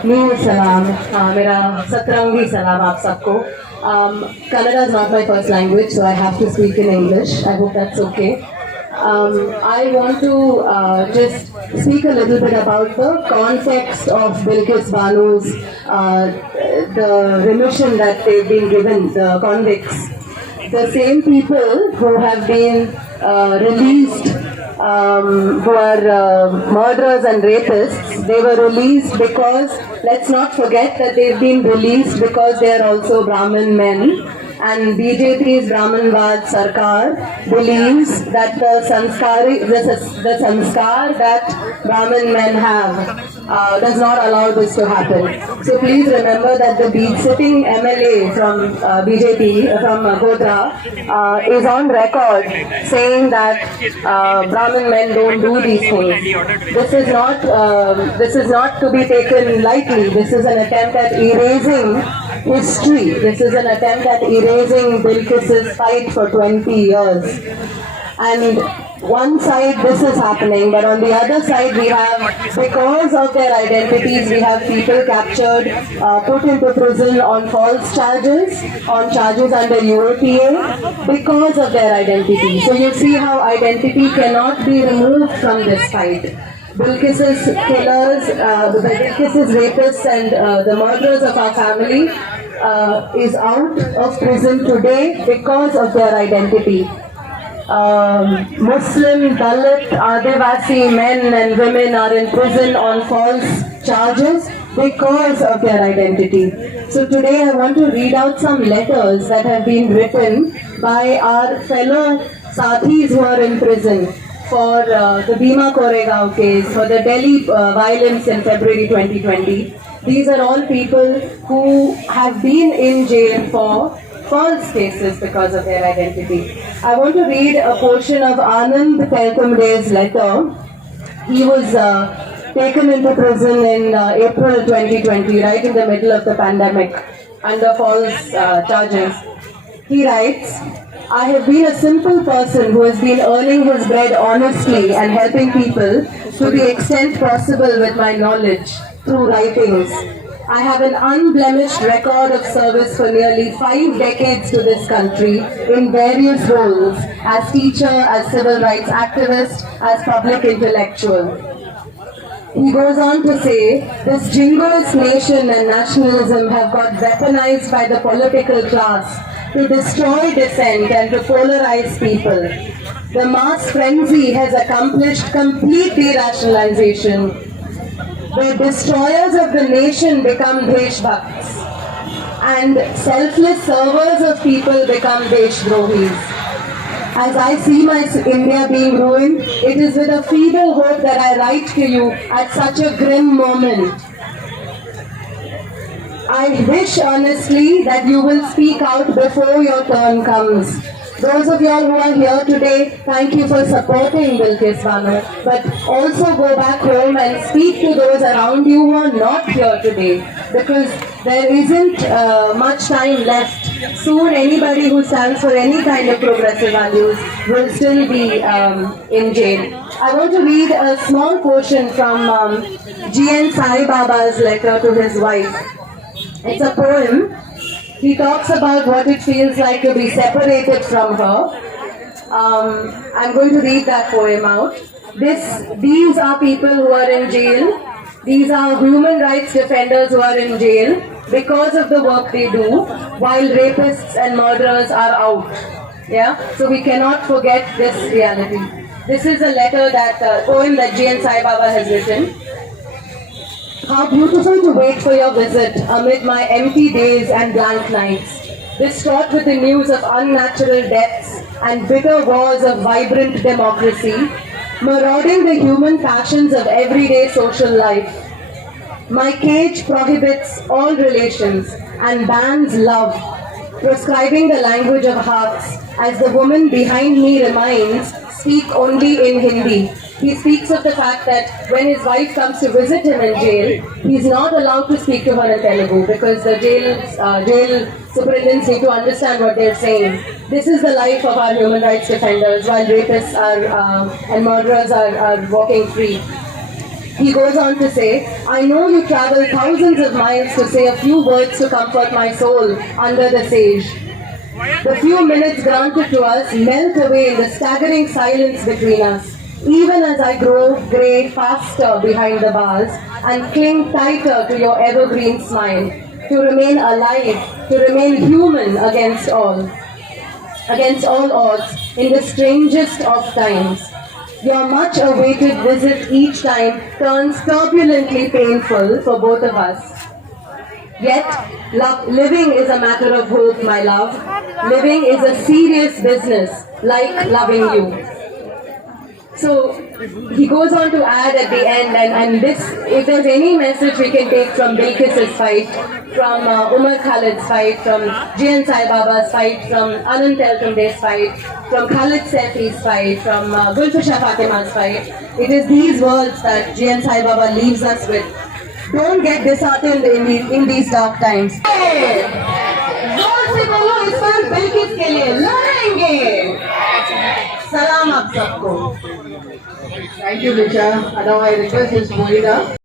मीर सलाम मेरा सतरंगी सलाम आप सबको. Kannada is not my first language, so I have to speak in English. I hope that's okay. I want to just speak a little bit about the context of Bilkis Banu's the remission that they've been given, the convicts. The same people who have been released, who are murderers and rapists, they were released because, let's not forget that they've been released because they are also Brahmin men. And BJP's Brahmanwad Sarkar believes that the sanskar that Brahmin men have does not allow this to happen. So please remember that the sitting MLA from BJP, from Godhra, is on record saying that Brahmin men don't do these things. This is not to be taken lightly. This is an attempt at erasing history. This is an attempt at erasing Bilkis's fight for 20 years. And one side this is happening, but on the other side we have, because of their identities, we have people captured, put into prison on false charges, on charges under UOTA, because of their identity. So you see how identity cannot be removed from this fight. Bilkis's killers, Bilkis's rapists and the murderers of our family is out of prison today because of their identity. Muslim, Dalit, Adivasi men and women are in prison on false charges because of their identity. So today I want to read out some letters that have been written by our fellow Sathis who are in prison for the Bhima Koregaon case, for the Delhi violence in February 2020. These are all people who have been in jail for false cases because of their identity. I want to read a portion of Anand Telkamde's letter. He was taken into prison in April 2020, right in the middle of the pandemic, under false charges. He writes, I have been a simple person who has been earning his bread honestly and helping people to the extent possible with my knowledge through writings. I have an unblemished record of service for nearly 5 decades to this country in various roles, as teacher, as civil rights activist, as public intellectual. He goes on to say, this jingoist nation and nationalism have got weaponized by the political class to destroy dissent and to polarize people. The mass frenzy has accomplished complete derationalization. The destroyers of the nation become Deshbhakts, and selfless servers of people become Deshdrohis. As I see my India being ruined, it is with a feeble hope that I write to you at such a grim moment. I wish earnestly that you will speak out before your turn comes. Those of y'all who are here today, thank you for supporting Bilkis Banu, but also go back home and speak to those around you who are not here today, because there isn't much time left. Soon anybody who stands for any kind of progressive values will still be in jail. I want to read a small portion from G.N. Sai Baba's letter to his wife. It's a poem. He talks about what it feels like to be separated from her. I'm going to read that poem out. These are people who are in jail. These are human rights defenders who are in jail because of the work they do, while rapists and murderers are out. Yeah? So we cannot forget this reality. This is a letter poem that G.N. Sai Baba has written. How beautiful to wait for your visit amid my empty days and blank nights, distraught with the news of unnatural deaths and bitter wars of vibrant democracy, marauding the human passions of everyday social life. My cage prohibits all relations and bans love, prescribing the language of hearts, as the woman behind me reminds, speak only in Hindi. He speaks of the fact that when his wife comes to visit him in jail, he's not allowed to speak to her in Telugu because the jail superintendents need to understand what they're saying. This is the life of our human rights defenders while rapists and murderers are walking free. He goes on to say, I know you travel thousands of miles to say a few words to comfort my soul under the sage. The few minutes granted to us melt away in the staggering silence between us, even as I grow grey faster behind the bars and cling tighter to your evergreen smile, to remain alive, to remain human against all odds, in the strangest of times. Your much awaited visit each time turns turbulently painful for both of us. Yet, living is a matter of hope, my love. Living is a serious business, like loving you. So, he goes on to add at the end, and this, if there's any message we can take from Bilkis' fight, from Umar Khalid's fight, from Jian Sai Baba's fight, from Anand Teltumde's fight, from Khalid Saifi's fight, from Gulfisha Fatima's fight, it is these words that Jian Sai Baba leaves us with. Don't get disheartened in these dark times. जोर से बोलो इस बार बिल्किस के लिए लड़ेंगे. सलाम आप सबको. Thank you, Richa. Now I request Ms. Moira.